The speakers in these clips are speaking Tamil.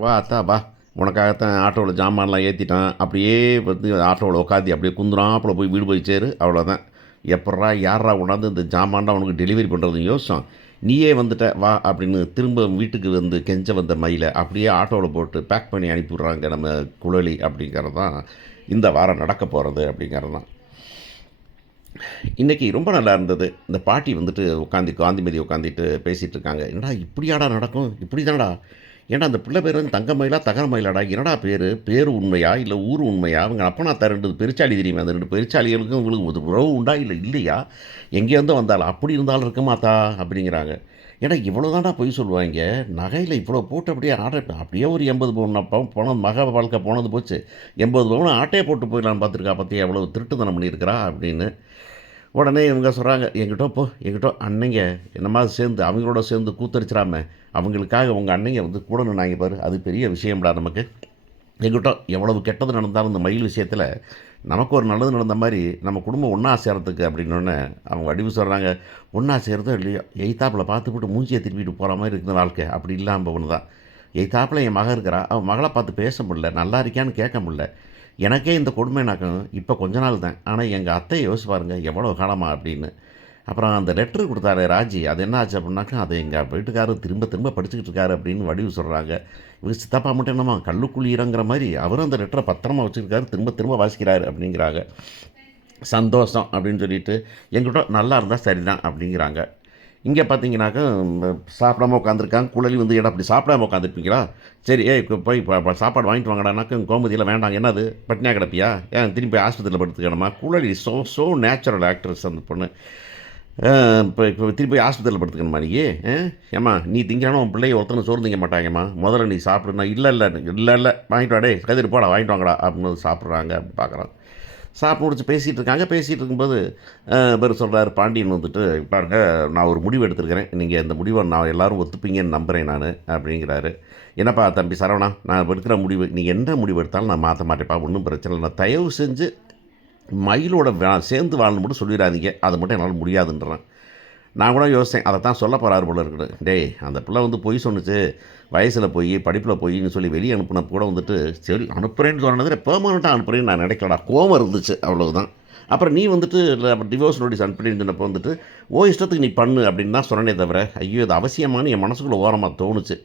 வா அத்தா வா, உனக்காகத்தான் ஆட்டோவில் ஜாமான்லாம் ஏற்றிட்டான். அப்படியே வந்து ஆட்டோவில் உட்காந்து அப்படியே குந்துறாப்புல போய் வீடு போய் சேரு, அவ்வளோதான். எப்பட்றா யார்ரா கொண்டாந்து இந்த ஜாமான்லாம் உனக்கு டெலிவரி பண்ணுறதுன்னு யோசிச்சோம். நீயே வந்துட்ட வா அப்படின்னு திரும்ப வீட்டுக்கு வந்து கெஞ்ச வந்த மயிலை அப்படியே ஆட்டோவில் போட்டு பேக் பண்ணி அனுப்பிவிட்றாங்க நம்ம குழலி. அப்படிங்கிறது தான் இந்த வாரம் நடக்க போகிறது அப்படிங்கிறது தான். இன்றைக்கி ரொம்ப நல்லா இருந்தது. இந்த பாட்டி வந்துட்டு உட்காந்து காந்திமதி உட்காந்துட்டு பேசிகிட்டு இருக்காங்க. என்னடா இப்படியாடா நடக்கும், இப்படி தானடா, ஏன்டா அந்த பிள்ளை பேர் வந்து தங்க மயிலா தகர மயிலாடா, என்னடா பேர், பேர் உண்மையா இல்லை ஊர் உண்மையா, அவங்க அப்பனா ரெண்டு பெருச்சாளி தெரியுமா, அந்த ரெண்டு பெருச்சாளிகளுக்கும் உங்களுக்கு ஒரு உறவு உண்டா இல்லை இல்லையா, எங்கேருந்தோ வந்தாலும் அப்படி இருந்தாலும் இருக்குமாத்தா அப்படிங்கிறாங்க. ஏன்னா இவ்வளோ தான்டா பொய் சொல்லுவாங்க, நகையில் இவ்வளோ போட்டு அப்படியே ஆர்டர் அப்படியே ஒரு 80 பவுன் போனது, மக வாழ்க்கை போனது போச்சு, 80 பவுன் ஆட்டையை போட்டு போயிடலான்னு பார்த்துருக்கா பார்த்தியா, எவ்வளோ திருட்டுத்தனம் பண்ணியிருக்கிறா அப்படின்னு. உடனே இவங்க சொல்கிறாங்க, எங்கிட்ட போ, எங்கிட்ட அன்னைங்க என்னமா சேர்ந்து அவங்களோட சேர்ந்து கூத்தரிச்சிடாம அவங்களுக்காக உங்கள் அன்னைங்க வந்து கூட நின்னாங்க பாரு, அது பெரிய விஷயம்டா நமக்கு. எங்கிட்ட எவ்வளவு கெட்டது நடந்தாலும் இந்த மயில் விஷயத்தில் நமக்கு ஒரு நல்லது நடந்த மாதிரி நம்ம குடும்பம் ஒன்றா சேரத்துக்கு அப்படின்னோடனே அவங்க வடிவு சொல்கிறாங்க. ஒன்றா சேர்றதோ இல்லையோ எய்த்தாப்பில் பார்த்துப்பிட்டு மூஞ்சியை திருப்பிட்டு போகிற மாதிரி இருக்குது வாழ்க்கை, அப்படி இல்லாமல் ஒன்று தான். எய்த்தாப்பில் என் மக இருக்கிறா, அவன் மகளை பார்த்து பேச முடியல, நல்லா இருக்கியான்னு கேட்க முடியல. எனக்கே இந்த கொடுமைனாக்கும் இப்போ கொஞ்ச நாள் தான், ஆனால் எங்கள் அத்தையை யோசிச்சு பாருங்கள் எவ்வளோ காலமா அப்படின்னு. அப்புறம் அந்த லெட்ரு கொடுத்தாரு ராஜி, அது என்ன ஆச்சு அப்படின்னாக்கா, அதை எங்கள் வீட்டுக்காரர் திரும்ப திரும்ப படிச்சுக்கிட்டு இருக்காரு அப்படின்னு வடிவு சொல்கிறாங்க. இவர் சித்தப்பா மட்டும் என்னம்மா கல்லுக்குள்ளி இறங்குற மாதிரி அவரும் அந்த லெட்டரை பத்திரமா வச்சுருக்காரு, திரும்ப திரும்ப வாசிக்கிறாரு அப்படிங்கிறாங்க. சந்தோஷம் அப்படின்னு சொல்லிட்டு எங்கிட்ட நல்லா இருந்தால் சரிதான் அப்படிங்கிறாங்க. இங்கே பார்த்தீங்கன்னாக்கா சாப்பிடாம உட்காந்துருக்காங்க. குழலி வந்து ஏடா அப்படி சாப்பிடாம உட்காந்துருப்பீங்களா, சரி போய் சாப்பாடு வாங்கிட்டு வாங்கடானாக்கா கோமதியில் வேண்டாங்க, என்னது பட்னியாக கிடப்பியா, ஏன் திரும்பி ஆஸ்பத்திரியில் படுத்துக்கணுமா. குழலி ஸோ நேச்சுரல் ஆக்ட்ரஸ் அந்த பொண்ணு. இப்போ திருப்பி ஆஸ்பத்திரியில் படுத்துக்கணுமா நீ, ஏம்மா நீ திங்கிறானோ உன் பிள்ளைய ஒருத்தனை சோறு திங்க மாட்டாங்கம்மா, முதல்ல நீ சாப்பிடுனா, இல்லை இல்லை இல்லை இல்லை வாங்கிட்டு வாடே கதிர் போடா வாங்கிட்டு வாங்கடா அப்படின்னு சாப்பிட்றாங்க அப்படின்னு பார்க்குறாங்க. சாப்பிட்டு முடிச்சு பேசிகிட்டு இருக்காங்க. பேசிகிட்டு இருக்கும்போது இவர் சொல்கிறார் பாண்டியன் வந்துட்டு, பாருங்க நான் ஒரு முடிவு எடுத்துருக்கிறேன், நீங்கள் இந்த முடிவை நான் எல்லோரும் ஒத்துப்பீங்கன்னு நம்புகிறேன் நான் அப்படிங்கிறாரு. என்னப்பா தம்பி சரவணா, நான் எடுக்கிற முடிவு நீங்கள் எந்த முடிவு எடுத்தாலும் நான் மாற்ற மாட்டேப்பா, ஒன்றும் பிரச்சனை இல்லை, நான் தயவு செஞ்சு மயிலோட சேர்ந்து வாழணும் மட்டும் சொல்லிடாதீங்க, அது மட்டும் என்னால் முடியாதுன்றேன். நான் கூட யோசித்தேன் அதை தான் சொல்ல போகிறாரு போல இருக்குது. டேய் அந்த பிள்ளை வந்து பொய் சொன்னிச்சு, வயசில் போய் படிப்பில் போயின்னு சொல்லி வெளியே அனுப்புன கூட வந்துட்டு சரி அனுப்புகிறேன்னு சொன்னது பெர்மனெண்ட்டாக அனுப்புகிறேன்னு நான் நினைக்கலடா, கோவம் இருந்துச்சு அவ்வளவுதான். அப்புறம் நீ வந்துட்டு டிவோர்ஸ் நோட்டீஸ் அனுப்பின்னு சொன்னப்போ வந்துட்டு ஓ இஷ்டத்துக்கு நீ பண்ணு அப்படின்னு தான் சொன்னனே தவிர, ஐயோ இது அவசியமானு என் மனசுக்குள்ளே ஓரமாக தோணுச்சு.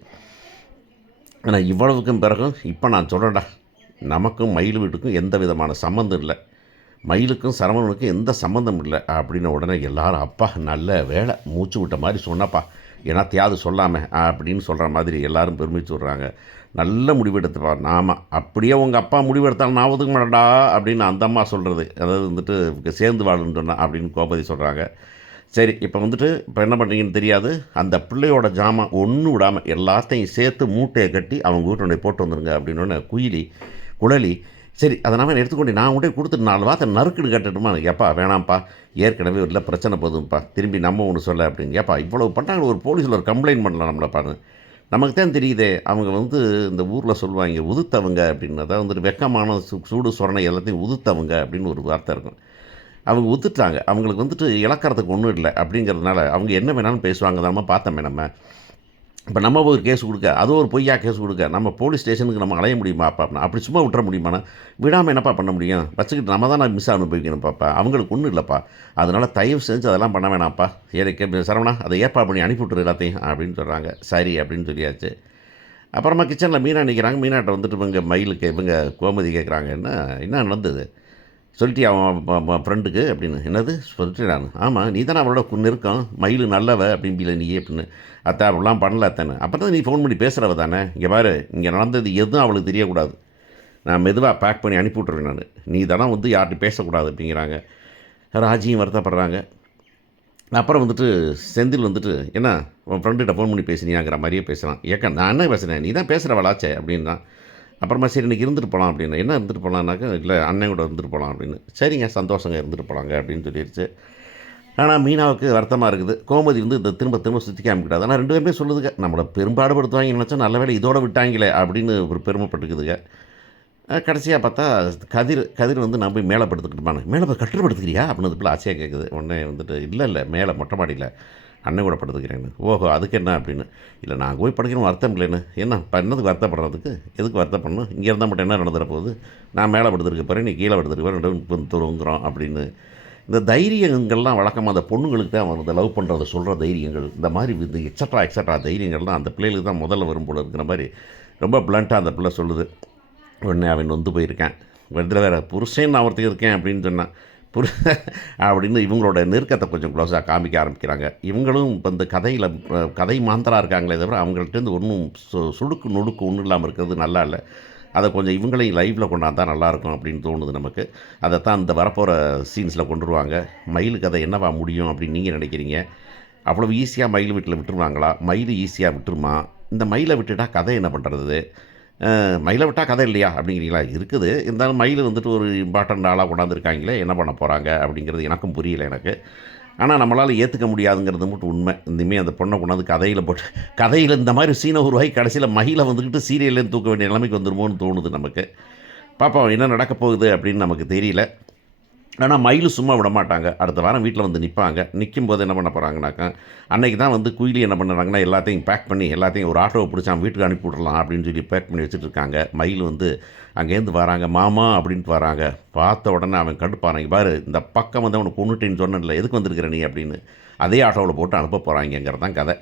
ஆனால் இவ்வளவுக்கும் பிறகும் இப்போ நான் சொல்கிறேன்டா, நமக்கும் மயில் வீட்டுக்கும் எந்த விதமான சம்மந்தம் இல்லை, மயிலுக்கும் சரவணனுக்கும் எந்த சம்மந்தம் இல்லை அப்படின்ன உடனே எல்லாரும் அப்பா நல்ல வேலை மூச்சு விட்ட மாதிரி சொன்னப்பா, ஏன்னாத்தையாவது சொல்லாமல் அப்படின்னு சொல்கிற மாதிரி எல்லாரும் பெருமிச்சு விட்றாங்க. நல்ல முடிவெடுத்துப்பா, நாம அப்படியே உங்கள் அப்பா முடிவெடுத்தாலும் நான் ஒதுக்க மாட்டேன்டா அப்படின்னு அந்த அம்மா சொல்கிறது, அதாவது வந்துட்டு சேர்ந்து வாழணுன்னு சொன்னா அப்படின்னு கோபதி சொல்கிறாங்க. சரி இப்போ வந்துட்டு இப்போ என்ன பண்ணுறீங்கன்னு தெரியாது, அந்த பிள்ளையோட ஜாமான் ஒன்றும் விடாமல் எல்லாத்தையும் சேர்த்து மூட்டையை கட்டி அவங்க வீட்டுடைய போட்டு வந்துடுங்க அப்படின்னு குழலி சரி அதை நான் எடுத்துக்கொண்டு நான் உடனே கொடுத்துட்டு 4 வார்த்தை நறுக்குன்னு கேட்டுட்டுமா, எப்பா வேணாம்ப்பா ஏற்கனவே இல்லை பிரச்சனை போதும்ப்பா திரும்பி நம்ம ஒன்று சொல்ல அப்படின்னு. ஏப்பா இவ்வளோ பண்ணுறாங்க, ஒரு போலீஸில் ஒரு கம்ப்ளைண்ட் பண்ணலாம் நம்மளை பாருங்க, நமக்கு தான் தெரியுதே அவங்க வந்து இந்த ஊரில் சொல்லுவாங்க உதுத்தவங்க அப்படின்னு, அதாவது வந்துட்டு வெக்கமான சூடு சொரணை எல்லாத்தையும் உதுத்தவங்க அப்படின்னு ஒரு வார்த்தை இருக்கும். அவங்க உதுட்டாங்க, அவங்களுக்கு வந்துட்டு இழக்கிறதுக்கு ஒன்றும் இல்லை அப்படிங்கிறதுனால அவங்க என்ன வேணாலும் பேசுவாங்க, நம்ம பார்த்தோமே நம்ம. இப்போ நம்ம ஒரு கேஸ் கொடுக்க, அது ஒரு பொய்யா கேஸ் கொடுக்க, நம்ம போலீஸ் ஸ்டேஷனுக்கு நம்ம அலைய முடியுமா அப்பா, அப்படி சும்மா விட்டுற முடியுமாண்ணா, விடாமல் என்னப்பா பண்ண முடியும், வச்சுக்கிட்டு நம்ம தான் மிஸ் அனுபவிக்கணும் பாப்பா, அவங்களுக்கு ஒன்றும் இல்லைப்பா, அதனால் தயவு செஞ்சு அதெல்லாம் பண்ண வேணாம்ப்பா, சரவணா அதை ஏற்பா பண்ணி அனுப்பிவிட்டுரு எல்லாத்தையும் அப்படின்னு சொல்கிறாங்க. சரி அப்படின்னு சொல்லியாச்சு. அப்புறமா கிச்சனில் மீனா நிற்கிறாங்க. மீனாட்ட வந்துட்டு இவங்க மயிலுக்கு இவங்க கோமதி கேட்குறாங்க, என்ன நடந்தது சொல்லிட்டு அவன் ஃப்ரெண்டுக்கு அப்படின்னு. என்னது சொல்லிட்டு நான், ஆமாம் நீ தானே அவளோட நெருக்கம், மயில் நல்லவ அப்படிம்பில நீ அப்படின்னு. அத்தை அப்படிலாம் பண்ணல அத்தனை, அப்போ தான் நீ ஃபோன் பண்ணி பேசுகிறவ தானே, இங்கே பாரு இங்கே நடந்தது எதுவும் அவளுக்கு தெரியக்கூடாது, நான் மெதுவாக பேக் பண்ணி அனுப்பி விட்ருவேன் நான், நீ தானே வந்து யார்கிட்ட பேசக்கூடாது அப்படிங்கிறாங்க. ராஜியும் வருத்தப்படுறாங்க. அப்புறம் வந்துட்டு செந்தில் வந்துட்டு, என்ன உன் ஃப்ரெண்டுகிட்ட ஃபோன் பண்ணி பேசினியாங்கிற மாதிரியே பேசுகிறான். ஏக்கா நான் என்ன பேசுகிறேன், நீ தான் பேசுகிறவளாச்சே அப்படின்னா. அப்புறமா சரி இன்றைக்கி இருந்துட்டு போகலாம் அப்படின்னு. என்ன இருந்துட்டு போகலான்னாக்கா, இல்லை அண்ணன் கூட இருந்துட்டு போகலாம் அப்படின்னு. சரிங்க சந்தோஷங்க இருந்துட்டு போகலாங்க அப்படின்னு சொல்லிடுச்சு. ஆனால் மீனாவுக்கு வருத்தமாக இருக்குது. கோமதி வந்து இந்த திரும்ப திரும்ப சுற்றி காமிக்கிட்டாது. ஆனால் 2 பேருமே சொல்லுதுங்க, நம்மளை பெரும்பாடுபடுத்துவாங்க நினச்சா நல்ல வேலை இதோட விட்டாங்களே அப்படின்னு ஒரு பெருமைப்பட்டுக்குதுங்க. கடைசியாக பார்த்தா கதிர் வந்து நான் போய் மேலே படுத்துக்கிட்டுமானே, மேலே போய் கட்டுப்படுத்துக்கிறியா அப்படின்னு பிள்ளை ஆசையாக கேட்குது. உடனே வந்துட்டு இல்லை மேலே மொட்டை மாடியில் அண்ணன் கூட படுத்துக்கிறேன்னு. ஓஹோ! அதுக்கு என்ன அப்படின்னு. இல்லை நான் போய் படுக்கணும் வருத்தம் இல்லைன்னு. என்ன இப்போ என்னதுக்கு வருத்தப்படுறதுக்கு? எதுக்கு வருத்தப்படணும்? இங்கே இருந்தால் மட்டும் என்ன நடந்துற போகுது? நான் மேலே படுத்துருக்க போகிறேன், நீ கீழே படுத்துருக்க போகிறேன், 2 பேரும் தூங்குறோம் அப்படின்னு. இந்த தைரியங்கள்லாம் வழக்கமாக அந்த பொண்ணுங்களுக்கு தான் வருது. லவ் பண்ணுறத சொல்கிற தைரியங்கள், இந்த மாதிரி இந்த எக்ஸட்ரா எக்ஸட்ரா தைரியங்கள் தான் அந்த பிள்ளைகளுக்கு தான் முதல்ல வரும் போல இருக்கிற மாதிரி ரொம்ப பிளண்ட்டாக அந்த பிள்ளை சொல்லுது. உடனே அவன் நொந்து போயிருக்கேன். இதில் வேறு புருஷன் நான் ஒருத்தர் இருக்கேன் அப்படின்னு சொன்னான். புரு அப்படின்னு இவங்களோட நெருக்கத்தை கொஞ்சம் க்ளோஸாக காமிக்க ஆரம்பிக்கிறாங்க. இவங்களும் இப்போ இந்த கதையில் கதை மாந்தராக இருக்காங்களே தவிர அவங்கள்ட்டேருந்து ஒன்றும் சுடுக்கு நொடுக்கு ஒன்றும் இல்லாமல் இருக்கிறது நல்லா இல்லை. அதை கொஞ்சம் இவங்களையும் லைவில் கொண்டாந்தா நல்லாயிருக்கும் அப்படின்னு தோணுது நமக்கு. அதைத்தான் இந்த வரப்போகிற சீன்ஸில் கொண்டுருவாங்க. மயில் கதை என்னவா முடியும் அப்படின்னு நீங்கள் நினைக்கிறீங்க? அவ்வளோ ஈஸியாக மயில் வீட்டில் விட்டுருவாங்களா? மயில் ஈஸியாக விட்டுருமா? இந்த மயிலை விட்டுட்டா கதை என்ன பண்ணுறது? மயிலை விட்டா கதை இல்லையா அப்படிங்கிறீங்களா? இருக்குது. இருந்தாலும் மயில் வந்துட்டு ஒரு இம்பார்ட்டண்ட் ஆளாக கொண்டாந்துருக்காங்களே, என்ன பண்ண போகிறாங்க அப்படிங்கிறது எனக்கும் புரியல எனக்கு. ஆனால் நம்மளால் ஏற்றுக்க முடியாதுங்கிறது மட்டும் உண்மை. இனிமேல் அந்த பொண்ணை கொண்டாந்து கதையில் போட்டு கதையில் இந்த மாதிரி சீனை உருவாகி கடைசியில் மயிலை வந்துக்கிட்டு சீரியல்லேருந்து தூக்க வேண்டிய நிலைமைக்கு வந்துருமோன்னு தோணுது நமக்கு. பார்ப்போம் என்ன நடக்க போகுது அப்படின்னு நமக்கு தெரியல. ஆனால் மயிலும் சும்மா விட மாட்டாங்க. அடுத்த வாரம் வீட்டில் வந்து நிற்பாங்க. நிற்கும்போது என்ன பண்ண போகிறாங்கனாக்கா, அன்றைக்கி தான் வந்து குயிலி என்ன பண்ணுறாங்கன்னா எல்லாத்தையும் பேக் பண்ணி எல்லாத்தையும் ஒரு ஆட்டோவை பிடிச்சி அவன் வீட்டுக்கு அனுப்பி விட்றலாம் அப்படின்னு சொல்லி பேக் பண்ணி வச்சுட்டு இருக்காங்க. மயில் வந்து அங்கேருந்து வராங்க, மாமா அப்படின்ட்டு வராங்க. பார்த்த உடனே அவன் கடுப்பானான். இங்க பாரு இந்த பக்கம் வந்து அவனை கொன்னுட்டேன்னு சொன்னேன்ல, எதுக்கு வந்திருக்கிற நீ அப்படின்னு. அதே ஆட்டோவில் போட்டு அனுப்ப போகிறாங்கங்கிறது தான் கதை.